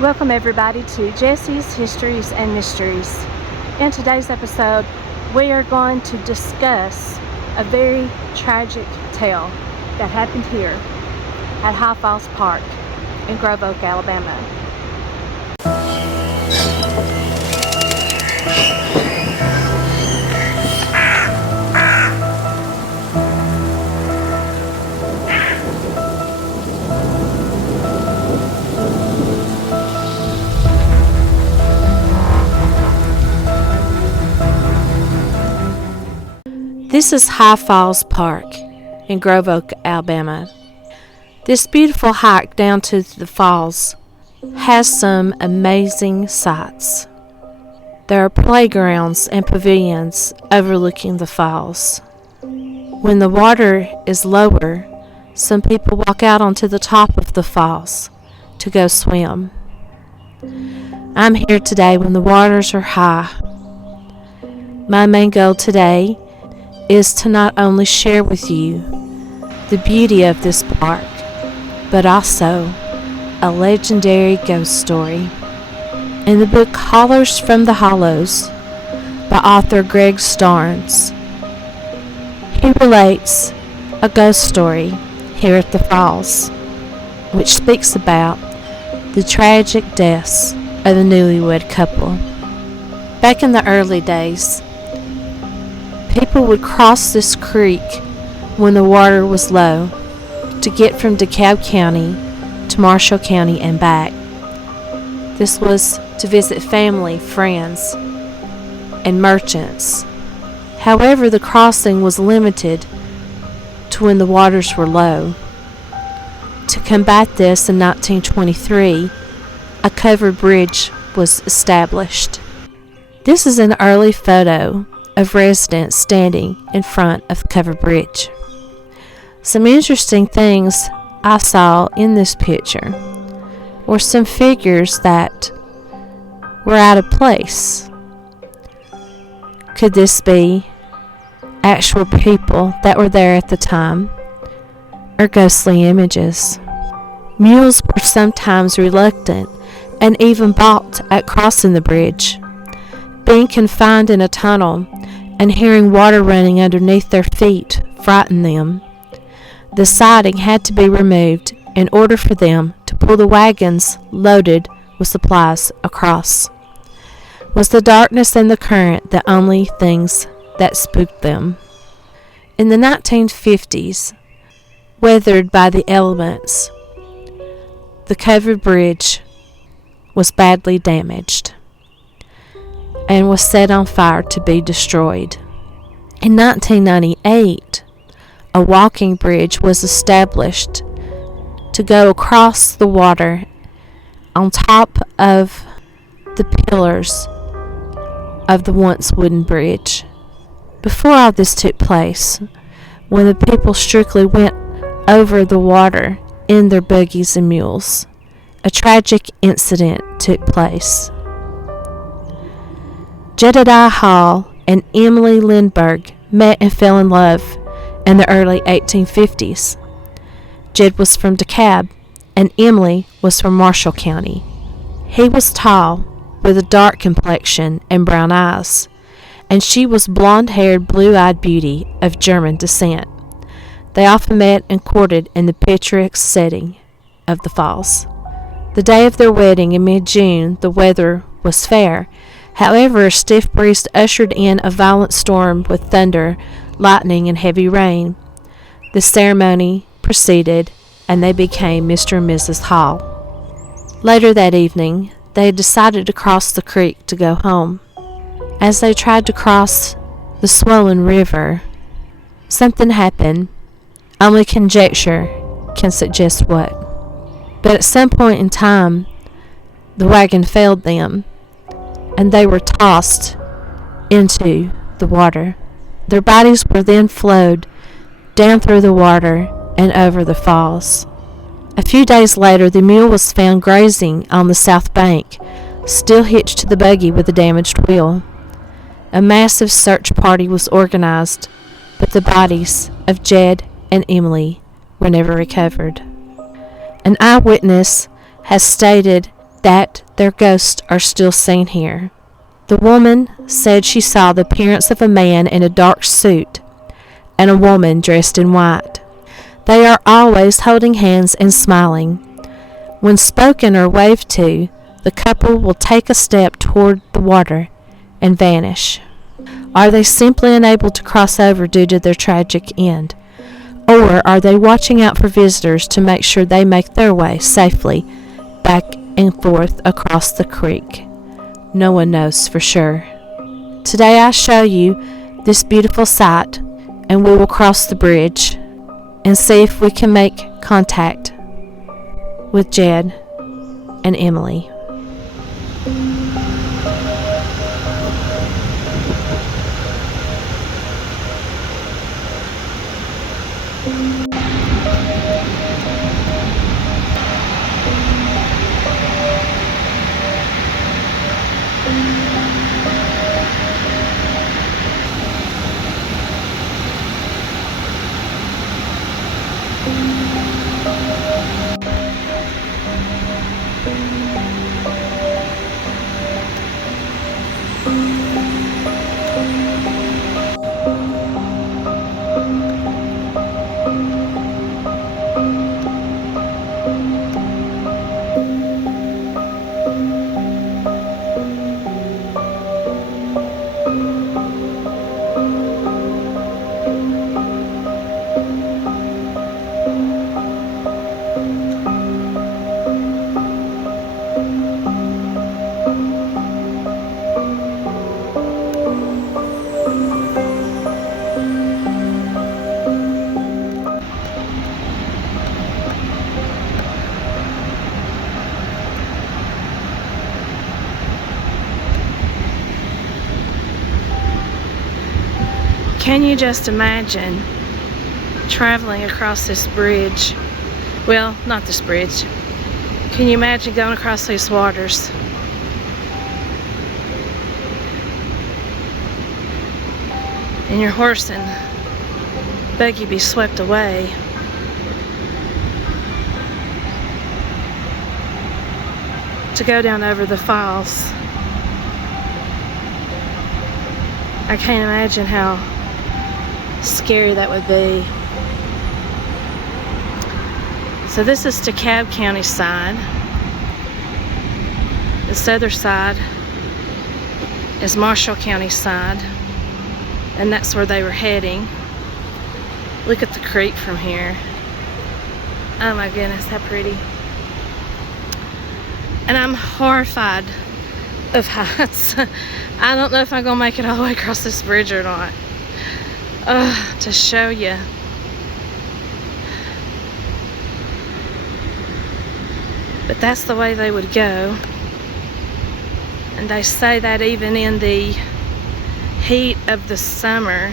Welcome everybody to Jessie's Histories and Mysteries. In today's episode, we are going to discuss a very tragic tale that happened here at High Falls Park in Grove Oak, Alabama. This is High Falls Park in Grove Oak, Alabama. This beautiful hike down to the falls has some amazing sights. There are playgrounds and pavilions overlooking the falls. When the water is lower, some people walk out onto the top of the falls to go swim. I'm here today when the waters are high. My main goal today is to not only share with you the beauty of this park, but also a legendary ghost story. In the book Hollers from the Hollows by author Greg Starnes, he relates a ghost story here at the falls, which speaks about the tragic deaths of a newlywed couple. Back in the early days, people would cross this creek when the water was low to get from DeKalb County to Marshall County and back. This was to visit family, friends, and merchants. However, the crossing was limited to when the waters were low. To combat this, in 1923, a covered bridge was established. This is an early photo of residents standing in front of the covered bridge. Some interesting things I saw in this picture were some figures that were out of place. Could this be actual people that were there at the time, or ghostly images? Mules were sometimes reluctant and even balked at crossing the bridge. Being confined in a tunnel and hearing water running underneath their feet frightened them. The siding had to be removed in order for them to pull the wagons loaded with supplies across. Was the darkness and the current the only things that spooked them? In the 1950s, weathered by the elements, the covered bridge was badly damaged and was set on fire to be destroyed. In 1998, a walking bridge was established to go across the water on top of the pillars of the once wooden bridge. Before all this took place, when the people strictly went over the water in their buggies and mules, a tragic incident took place. Jedediah Hall and Emily Lindbergh met and fell in love in the early 1850s. Jed was from DeKalb and Emily was from Marshall County. He was tall with a dark complexion and brown eyes, and she was blonde-haired, blue-eyed beauty of German descent. They often met and courted in the picturesque setting of the falls. The day of their wedding in mid-June, the weather was fair. However, a stiff breeze ushered in a violent storm with thunder, lightning, and heavy rain. The ceremony proceeded, and they became Mr. and Mrs. Hall. Later that evening, they decided to cross the creek to go home. As they tried to cross the swollen river, something happened. Only conjecture can suggest what. But at some point in time, the wagon failed them, and they were tossed into the water. Their bodies were then flowed down through the water and over the falls. A few days later, the mule was found grazing on the south bank, still hitched to the buggy with a damaged wheel. A massive search party was organized, but the bodies of Jed and Emily were never recovered. An eyewitness has stated that their ghosts are still seen here. The woman said she saw the appearance of a man in a dark suit and a woman dressed in white. They are always holding hands and smiling. When spoken or waved to, the couple will take a step toward the water and vanish. Are they simply unable to cross over due to their tragic end? Or are they watching out for visitors to make sure they make their way safely back and forth across the creek? No one knows for sure. Today I show you this beautiful sight, and we will cross the bridge and see if we can make contact with Jed and Emily. Can you just imagine traveling across this bridge? Well, not this bridge. Can you imagine going across these waters? And your horse and buggy be swept away. To go down over the falls. I can't imagine how scary that would be. So this is DeKalb County side. This other side is Marshall County side, and that's where they were heading. Look at the creek from here. Oh my goodness, how pretty. And I'm horrified of heights. I don't know if I'm gonna make it all the way across this bridge or not. To show you. But that's the way they would go. And they say that even in the heat of the summer,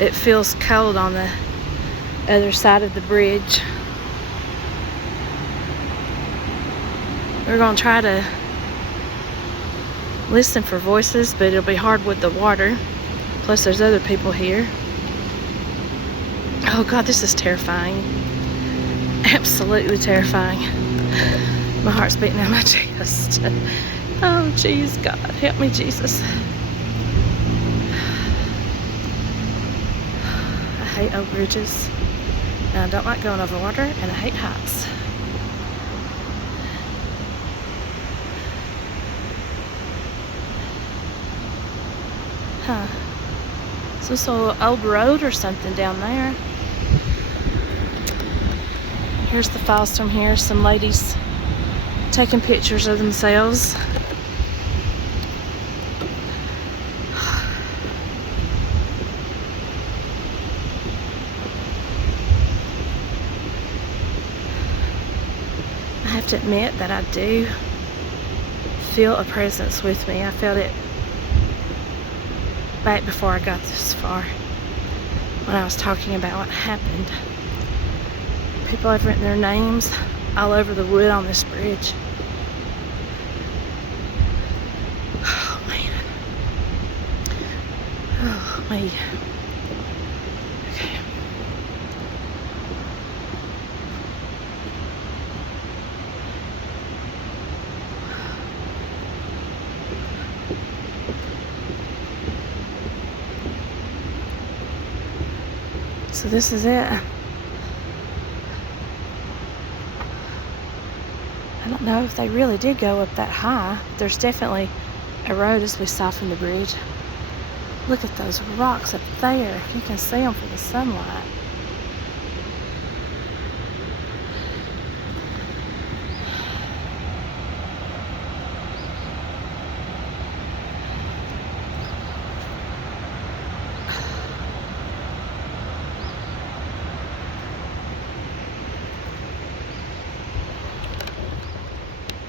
it feels cold on the other side of the bridge. We're gonna try to listen for voices, but it'll be hard with the water. Plus there's other people here. Oh God, this is terrifying. Absolutely terrifying. My heart's beating out my chest. Oh jeez, God, help me, Jesus. I hate old bridges. And I don't like going over water, and I hate heights. Huh. Some sort of old road or something down there. Here's the falls from here. Some ladies taking pictures of themselves. I have to admit that I do feel a presence with me. I felt it back before I got this far, when I was talking about what happened. People have written their names all over the wood on this bridge. Oh man. Oh me. Okay. So this is it. I don't know if they really did go up that high. There's definitely a road as we saw from the bridge. Look at those rocks up there. You can see them from the sunlight.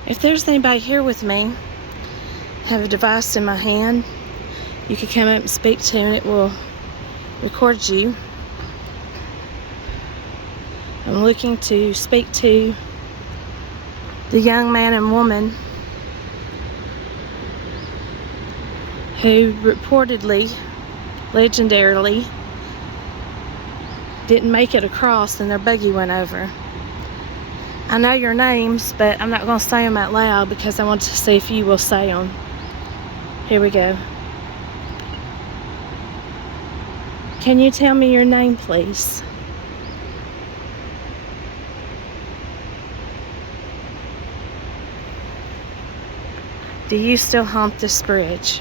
If there's anybody here with me, I have a device in my hand. You can come up and speak to, and it will record you. I'm looking to speak to the young man and woman who reportedly, legendarily, didn't make it across and their buggy went over. I know your names, but I'm not going to say them out loud because I want to see if you will say them. Here we go. Can you tell me your name, please? Do you still haunt this bridge?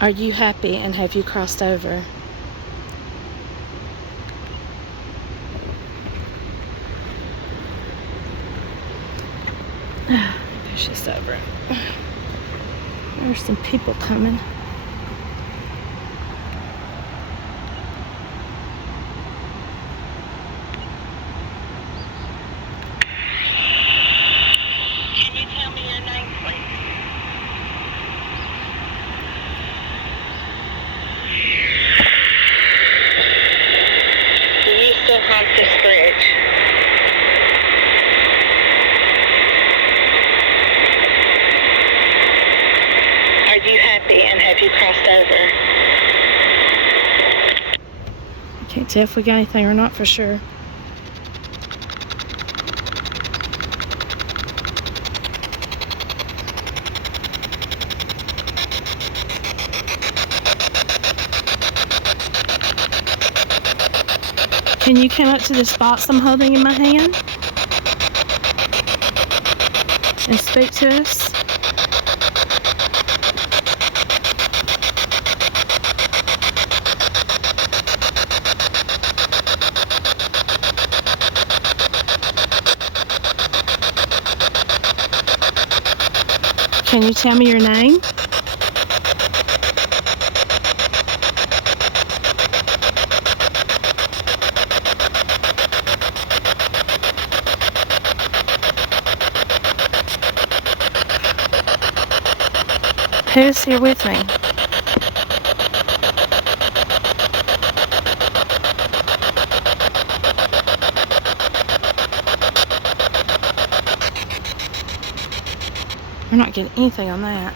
Are you happy, and have you crossed over? Push this over. There's some people coming. Can you tell me your name, please? Do you still haunt this bridge? Are you happy, and have you crossed over? I can't tell if we got anything or not for sure. Can you come up to this box I'm holding in my hand and speak to us? Can you tell me your name? Who's here with me? We're not getting anything on that.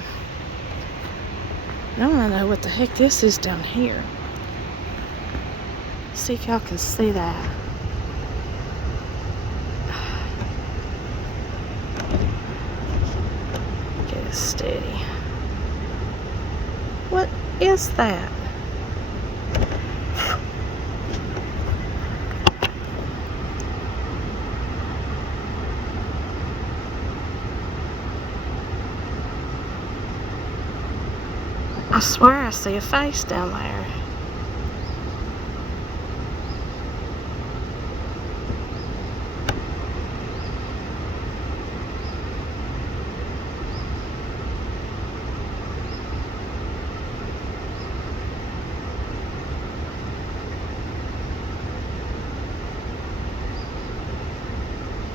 I want to know what the heck this is down here. See if y'all can see that. Get it steady. What is that? I swear I see a face down there.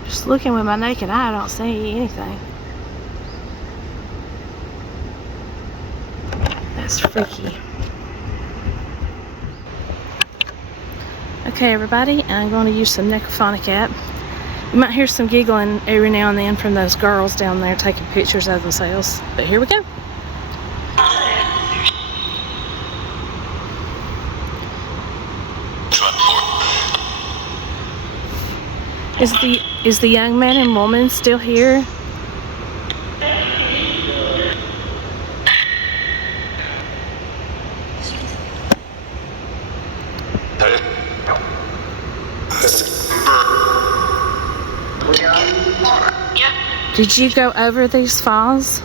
Just looking with my naked eye, I don't see anything. That's freaky. Okay, everybody, I'm going to use some necrophonic app. You might hear some giggling every now and then from those girls down there taking pictures of themselves. But here we go. Is the young man and woman still here? Did you go over these falls?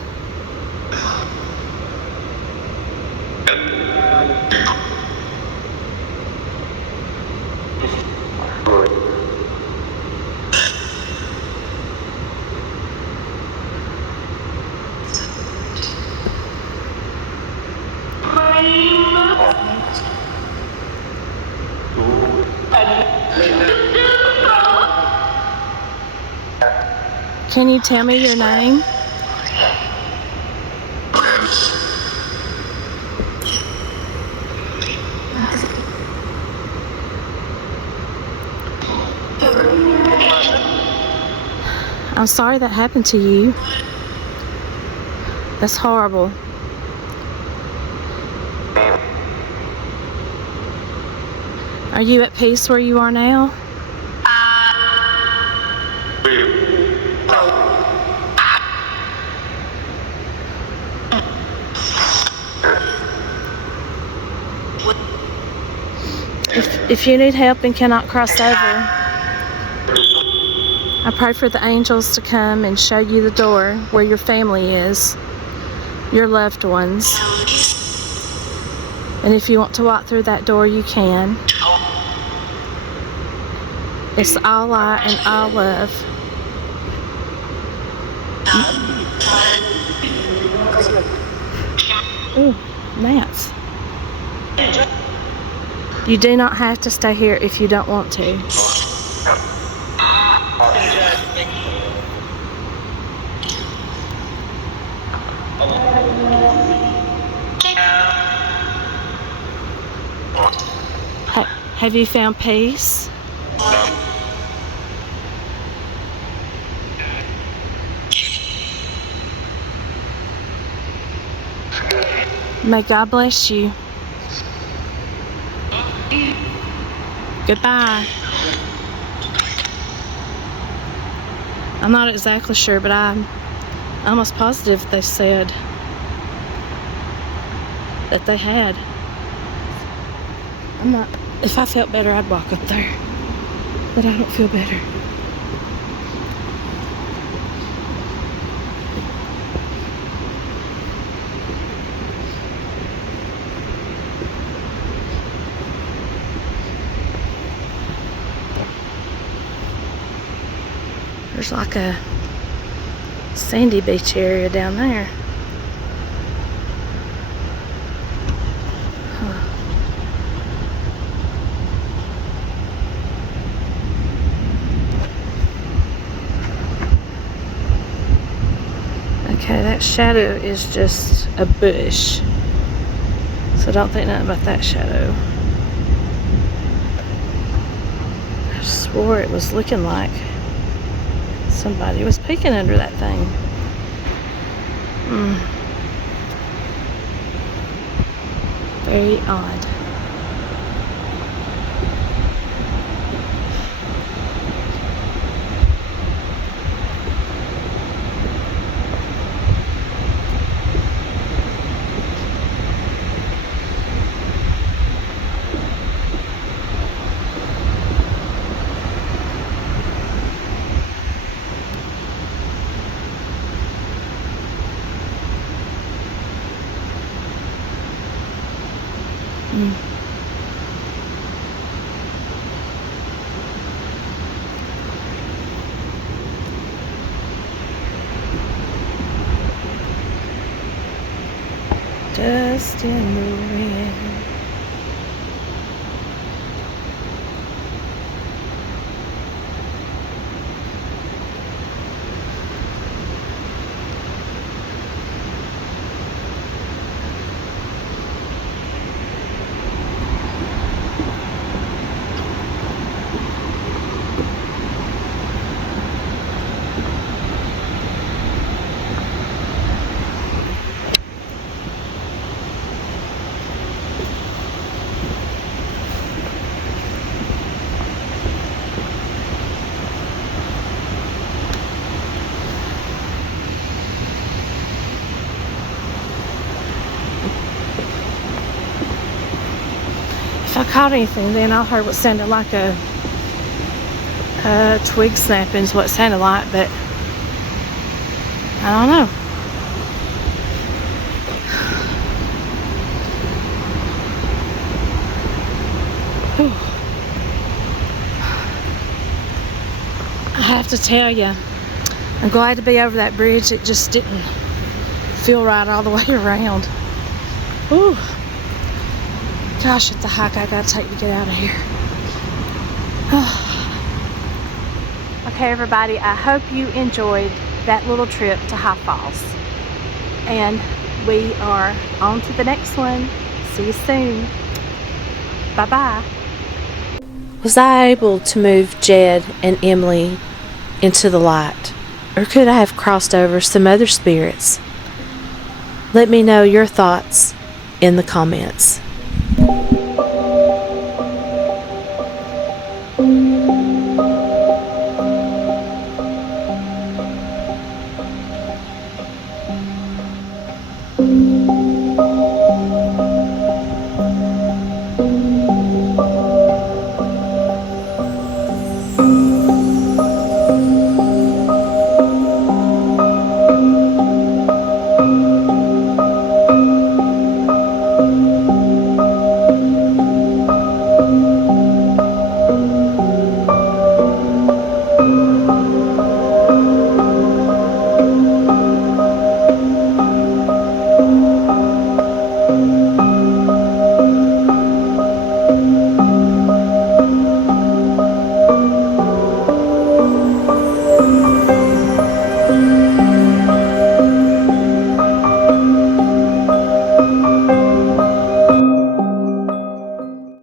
Can you tell me your name? I'm sorry that happened to you. That's horrible. Are you at peace where you are now? If you need help and cannot cross over, I pray for the angels to come and show you the door where your family is, your loved ones. And if you want to walk through that door, you can. It's all light and all love. Ooh, gnats. You do not have to stay here if you don't want to. Have you found peace? May God bless you. Goodbye. I'm not exactly sure, but I'm almost positive they said that they had. I'm not. If I felt better, I'd walk up there. But I don't feel better. There's like a sandy beach area down there. Huh. Okay, that shadow is just a bush. So don't think nothing about that shadow. I swore it was looking like somebody was peeking under that thing. Very odd. Dust in the wind. caught anything. Then I heard what sounded like a twig snapping is what it sounded like, but I don't know. Whew. I have to tell you, I'm glad to be over that bridge. It just didn't feel right all the way around. Whew. Gosh, it's a hike I gotta take to get out of here. Okay, everybody, I hope you enjoyed that little trip to High Falls. And we are on to the next one. See you soon. Bye-bye. Was I able to move Jed and Emily into the light? Or could I have crossed over some other spirits? Let me know your thoughts in the comments.